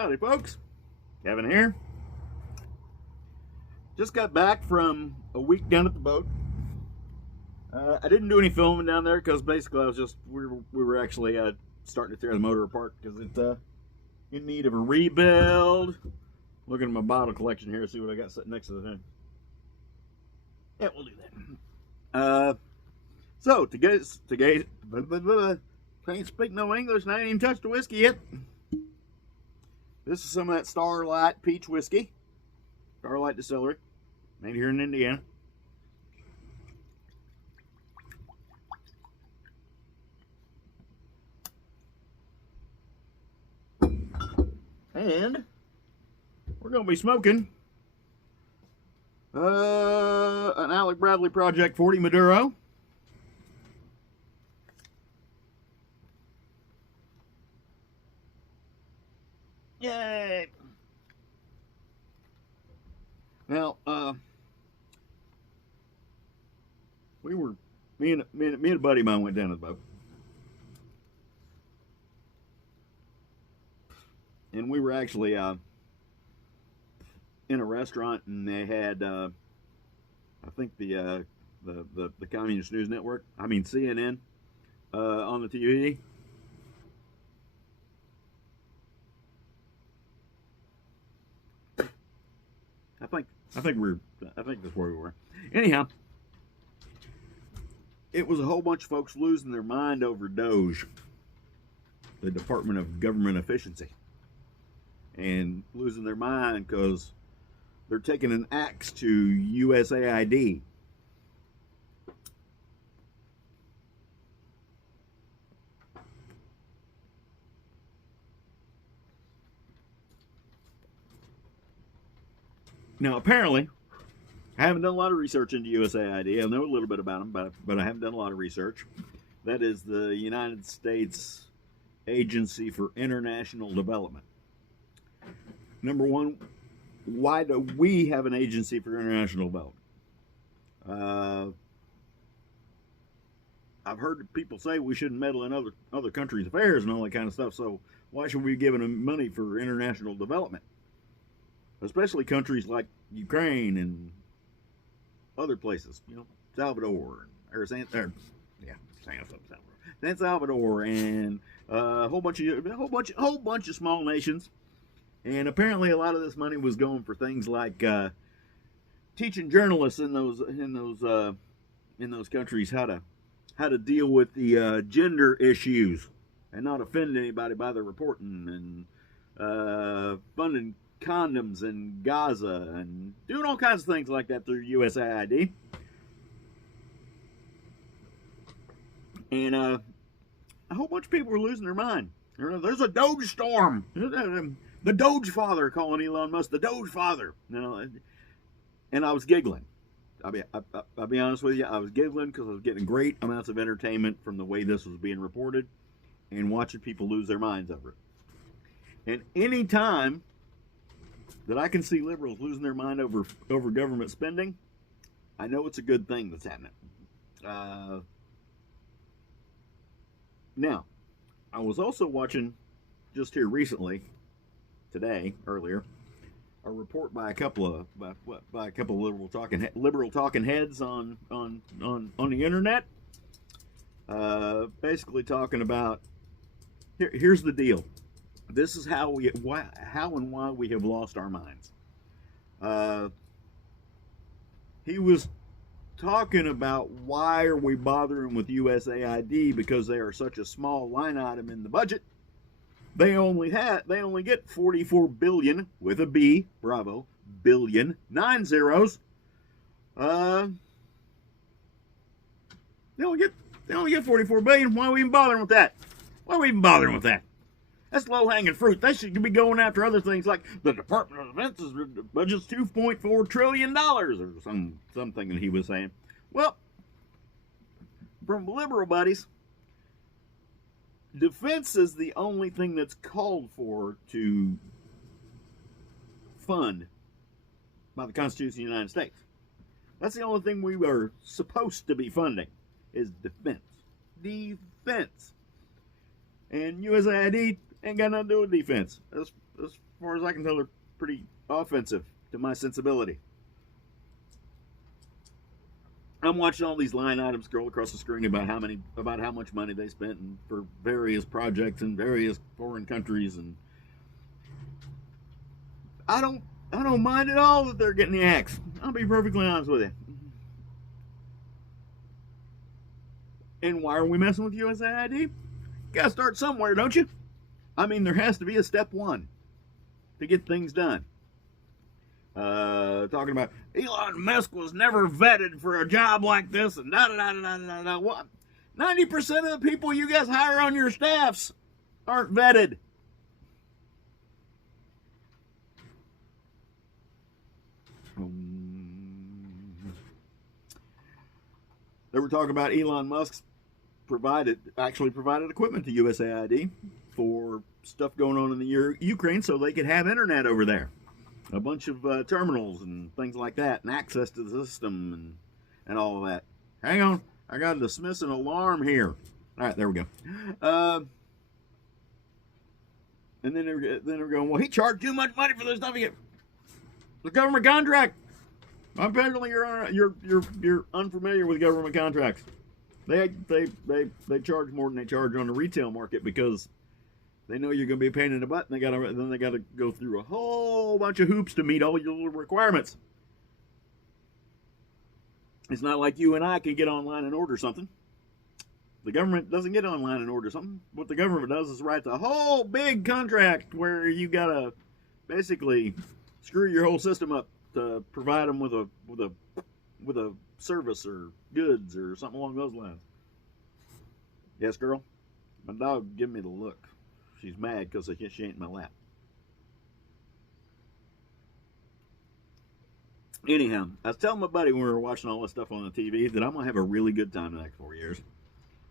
Howdy, folks. Kevin here. Just got back from a week down at the boat. I didn't do any filming down there because basically we were actually starting to tear the motor apart because it's in need of a rebuild. Looking at my bottle collection here, see what I got sitting next to the thing. Yeah, we'll do that. So to can't speak no English and I ain't even touched the whiskey yet. This is some of that Starlight Peach Whiskey. Starlight Distillery. Made here in Indiana. And we're going to be smoking an Alec Bradley Project 40 Maduro. Yay! Now, me and a buddy of mine went down to the boat, and we were actually in a restaurant, and they had I think the Communist News Network, I mean CNN, on the TV. I think that's where we were. Anyhow, it was a whole bunch of folks losing their mind over DOGE, the Department of Government Efficiency, and losing their mind because they're taking an axe to USAID. Now, apparently, I haven't done a lot of research into USAID. I know a little bit about them, but I haven't done a lot of research. That is the United States Agency for International Development. Number one, why do we have an agency for international development? I've heard people say we shouldn't meddle in other countries' affairs and all that kind of stuff. So why should we be giving them money for international development? Especially countries like Ukraine and other places, Salvador, or San Salvador, and a whole bunch of small nations. And apparently, a lot of this money was going for things like teaching journalists in those countries how to deal with the gender issues and not offend anybody by their reporting, and funding condoms in Gaza and doing all kinds of things like that through USAID. And a whole bunch of people were losing their mind. There's a Doge storm. The Doge father, calling Elon Musk the Doge father. And I was giggling. I'll be honest with you. I was giggling because I was getting great amounts of entertainment from the way this was being reported and watching people lose their minds over it. And any time that I can see liberals losing their mind over government spending, I know it's a good thing that's happening. Now, I was also watching just here recently, earlier, a report by a couple of liberal talking heads on the internet, basically talking about here's the deal. This is how and why we have lost our minds. He was talking about why are we bothering with USAID because they are such a small line item in the budget. They only get 44 billion with a B, bravo, billion, 9 zeros. They only get 44 billion. Why are we even bothering with that? That's low-hanging fruit. They should be going after other things like the Department of Defense's budget's $2.4 trillion or something that he was saying. Well, from liberal buddies, defense is the only thing that's called for to fund by the Constitution of the United States. That's the only thing we are supposed to be funding is defense. Defense. And USAID Ain't got nothing to do with defense. As far as I can tell, they're pretty offensive to my sensibility. I'm watching all these line items scroll across the screen about how much money they spent for various projects in various foreign countries, and I don't mind at all that they're getting the axe. I'll be perfectly honest with you. And why are we messing with USAID? You gotta start somewhere, don't you? I mean, there has to be a step one to get things done. Talking about Elon Musk was never vetted for a job like this, and da da da da da da. What? 90% of the people you guys hire on your staffs aren't vetted. They were talking about Elon Musk's actually provided equipment to USAID for stuff going on in the Ukraine so they could have internet over there. A bunch of terminals and things like that, and access to the system and all of that. Hang on, I got to dismiss an alarm here. All right, there we go. And then they're going, well, he charged too much money for this stuff. The government contract. Apparently, you're unfamiliar with government contracts. They charge more than they charge on the retail market because they know you're going to be a pain in the butt, and then they got to go through a whole bunch of hoops to meet all your little requirements. It's not like you and I can get online and order something. The government doesn't get online and order something. What the government does is write a whole big contract where you got to basically screw your whole system up to provide them with a service or goods or something along those lines. Yes, girl? My dog give me the look. She's mad because she ain't in my lap. Anyhow, I was telling my buddy when we were watching all this stuff on the TV that I'm going to have a really good time the next 4 years.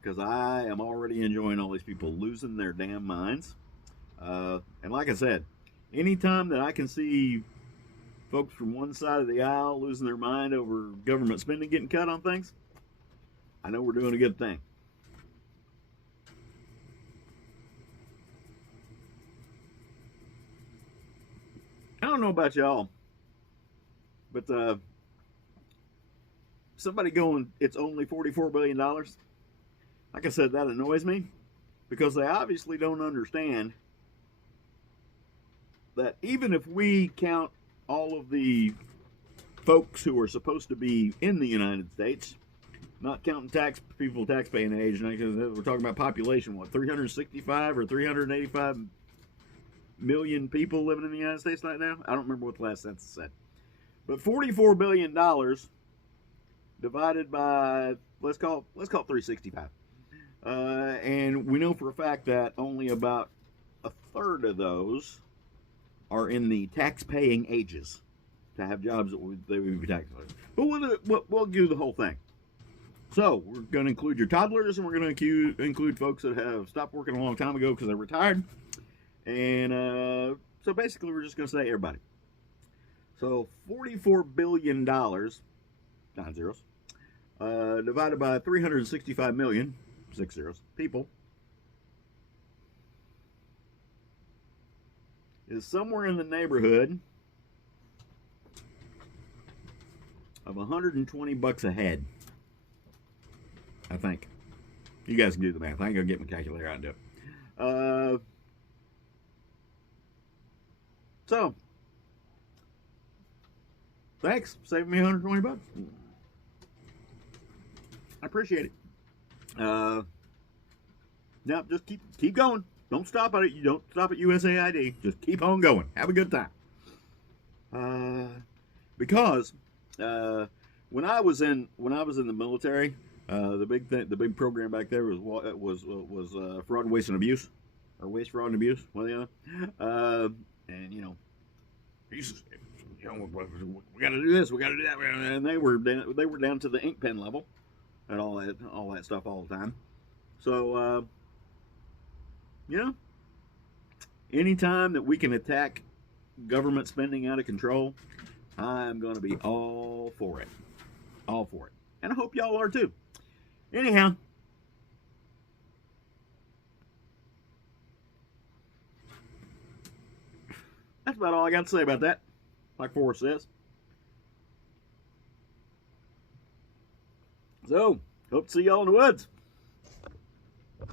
Because I am already enjoying all these people losing their damn minds. And like I said, anytime that I can see folks from one side of the aisle losing their mind over government spending getting cut on things, I know we're doing a good thing. I don't know about y'all, but somebody going, it's only $44 billion. Like I said, that annoys me because they obviously don't understand that even if we count all of the folks who are supposed to be in the United States, not counting people tax-paying age, we're talking about population, 365 or 385 million people living in the United States right now? I don't remember what the last census said. But $44 billion divided by, let's call it 365. And we know for a fact that only about a third of those are in the tax-paying ages to have jobs that they would be taxed on. But we'll do the whole thing. So we're going to include your toddlers, and we're going to include folks that have stopped working a long time ago because they're retired. And so basically we're just going to say everybody. So $44 billion, 9 zeros, divided by 365 million, 6 zeros, people, is somewhere in the neighborhood of $120 a head. I think. You guys can do the math. I ain't going to get my calculator out and do it. So, thanks. Saving me $120. I appreciate it. Now, just keep going. Don't stop at it. You don't stop at USAID. Just keep on going. Have a good time. Because when I was in the military, the big program back there was fraud, waste, and abuse, or waste, fraud, and abuse, one or the other. And we got to do this, we got to do that, and they were down to the ink pen level, and all that stuff all the time. So anytime that we can attack government spending out of control, I'm going to be all for it, and I hope y'all are too. Anyhow, That's about all I got to say about that, like Forrest says. So, hope to see y'all in the woods.